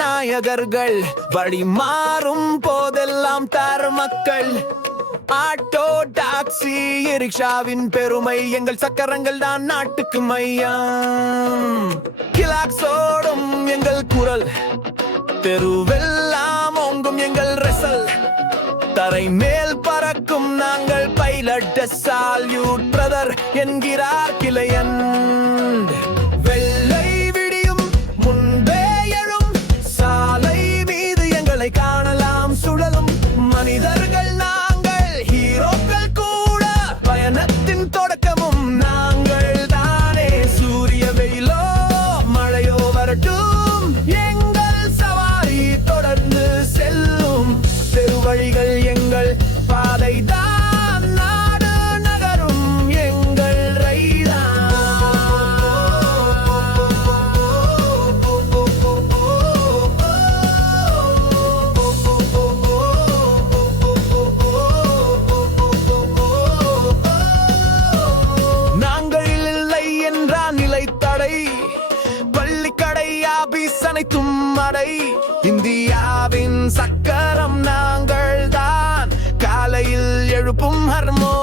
நாயகர்கள். வழி மாறும் போதெல்லாம் தார் மக்கள். ஆட்டோ, டாக்ஸி, ரிக்ஷாவின் பெருமை. எங்கள் சக்கரங்கள் தான் நாட்டுக்கு மையம். கிளாக்ஸோடும் எங்கள் குரல், தெருவெல்லாம் ஓங்கும் எங்கள் ரெசல். தரை மேல் பறக்கும் நாங்கள் பைலட். சால்யூட் பிரதர் என்கிறார் கிளையன். வெள்ளை விடியும் முன்பே எழும், சாலை மீது எங்களை காணலாம் சுழலும் மனிதர்கள். நாங்கள் ஹீரோக்கள் கூட, பயணத்தின் தொடக்கமும் நாங்கள் தானே. சூரிய வெயிலோ மழையோ வரட்டும், எங்கள் சவாரி தொடர்ந்து செல்லும். தெருவழிகள் எங்கள் பாதை தான், நாடு நகரும் எங்கள் ரயில்தான். நாங்கள் இல்லை என்றால் நிலைத்தடை, பள்ளிக்கடை ஆபீஸ் அனைத்தும் அடை. இந்தியாவின் சக்கரம் நாங்கள் தான், காலையில் எழுப்பும் ஹர்மோ